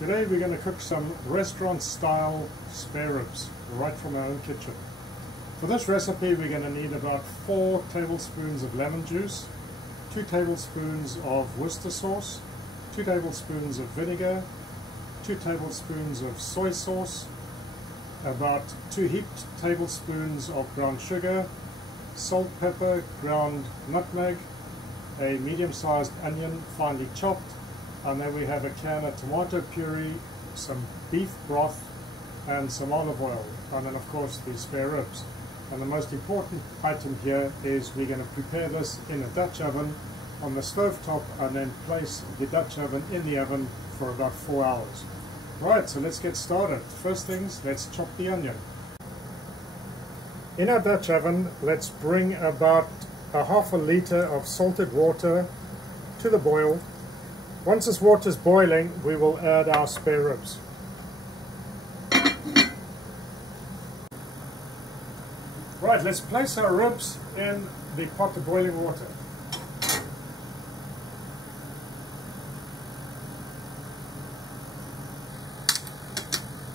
Today we're going to cook some restaurant style spare ribs right from our own kitchen. For this recipe we're going to need about 4 tablespoons of lemon juice, 2 tablespoons of Worcester sauce, 2 tablespoons of vinegar, 2 tablespoons of soy sauce, about 2 heaped tablespoons of brown sugar, salt, pepper, ground nutmeg, a medium-sized onion finely chopped, and then we have a can of tomato puree, some beef broth, and some olive oil, and then of course the spare ribs. And the most important item here is we're going to prepare this in a Dutch oven on the stove top and then place the Dutch oven in the oven for about 4 hours. Right, so let's get started. First things, let's chop the onion. In our Dutch oven, let's bring about a half a liter of salted water to the boil. Once this water is boiling, we will add our spare ribs. Right, let's place our ribs in the pot of boiling water.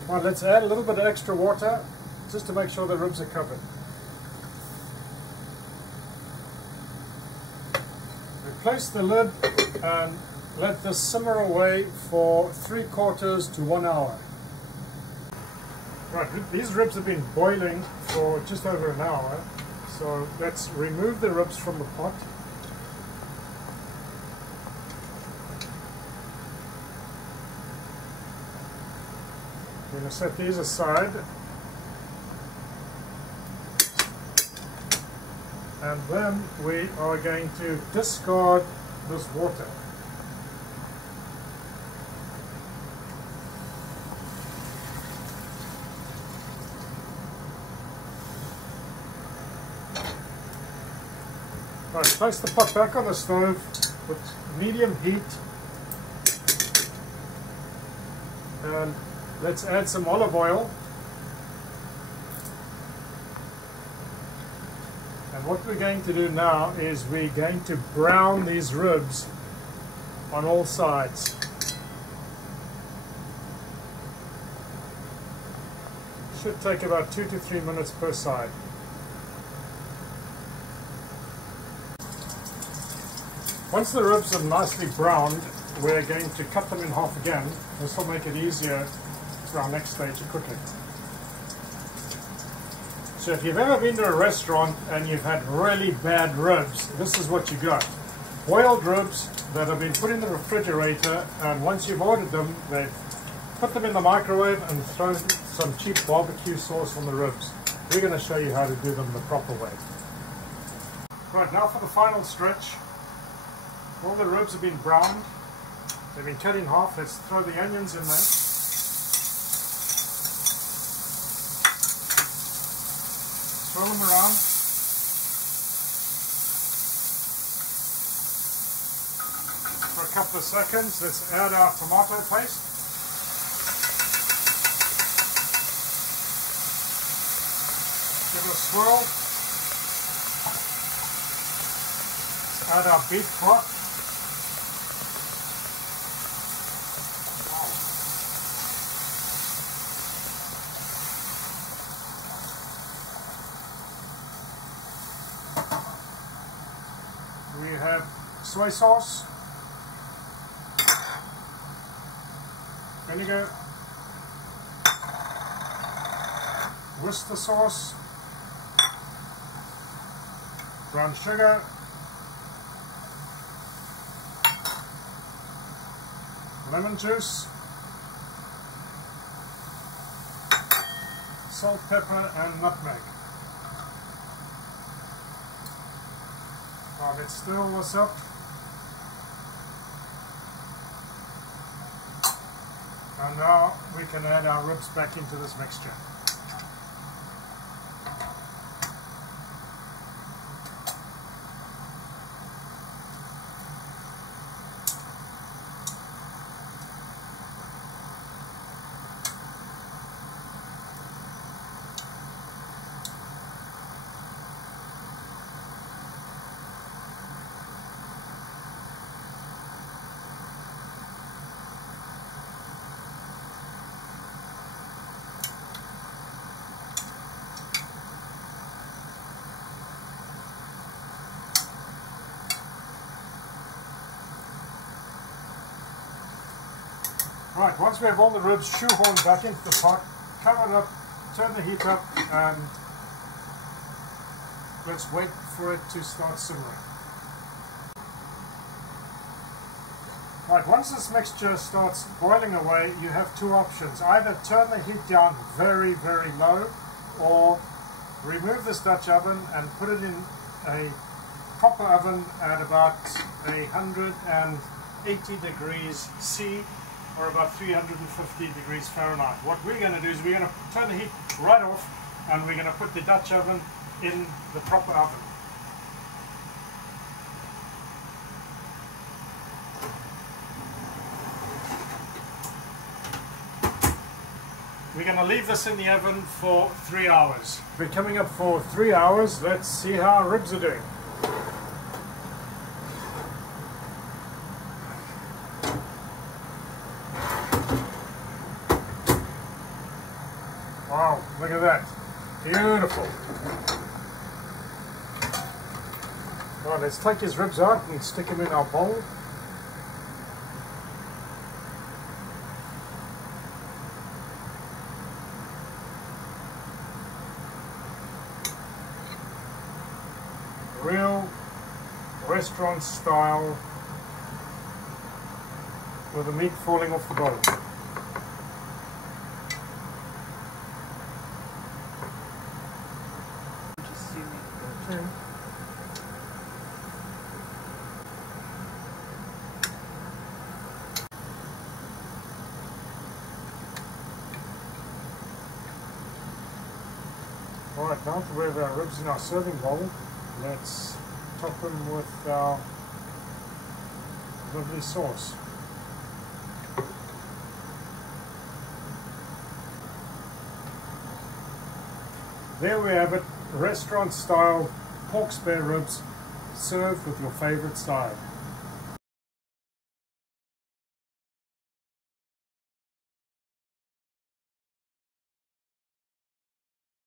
Right, let's add a little bit of extra water just to make sure the ribs are covered. Replace the lid and let this simmer away for 3/4 to 1 hour. Right, these ribs have been boiling for just over an hour, so let's remove the ribs from the pot. We're going to set these aside, and then we are going to discard this water. Right, place the pot back on the stove with medium heat, and let's add some olive oil. And what we're going to do now is we're going to brown these ribs on all sides. Should take about 2 to 3 minutes per side. Once the ribs are nicely browned, we're going to cut them in half again. This will make it easier for our next stage of cooking. So if you've ever been to a restaurant and you've had really bad ribs, this is what you got. Boiled ribs that have been put in the refrigerator, and once you've ordered them, they've put them in the microwave and thrown some cheap barbecue sauce on the ribs. We're going to show you how to do them the proper way. Right, now for the final stretch. All the ribs have been browned. They've been cut in half. Let's throw the onions in there. Swirl them around. For a couple of seconds, let's add our tomato paste. Give it a swirl. Let's add our beef broth. We have soy sauce, vinegar, Worcester sauce, brown sugar, lemon juice, salt, pepper, and nutmeg. Now let's stir all this up. And now we can add our ribs back into this mixture. Right, once we have all the ribs shoehorned back into the pot, cover it up, turn the heat up, and let's wait for it to start simmering. Right, once this mixture starts boiling away, you have two options. Either turn the heat down very, very low, or remove this Dutch oven and put it in a proper oven at about 180 degrees C, or about 350 degrees Fahrenheit. What we're going to do is we're going to turn the heat right off, and we're going to put the Dutch oven in the proper oven. We're going to leave this in the oven for 3 hours. We're coming up for 3 hours. Let's see how our ribs are doing. Wow, look at that. Beautiful. Right, let's take his ribs out and stick them in our bowl. Real restaurant style with the meat falling off the bottom. Okay. Alright, now that we have our ribs in our serving bowl, let's top them with our lovely sauce. There we have it, restaurant style pork spare ribs served with your favorite side.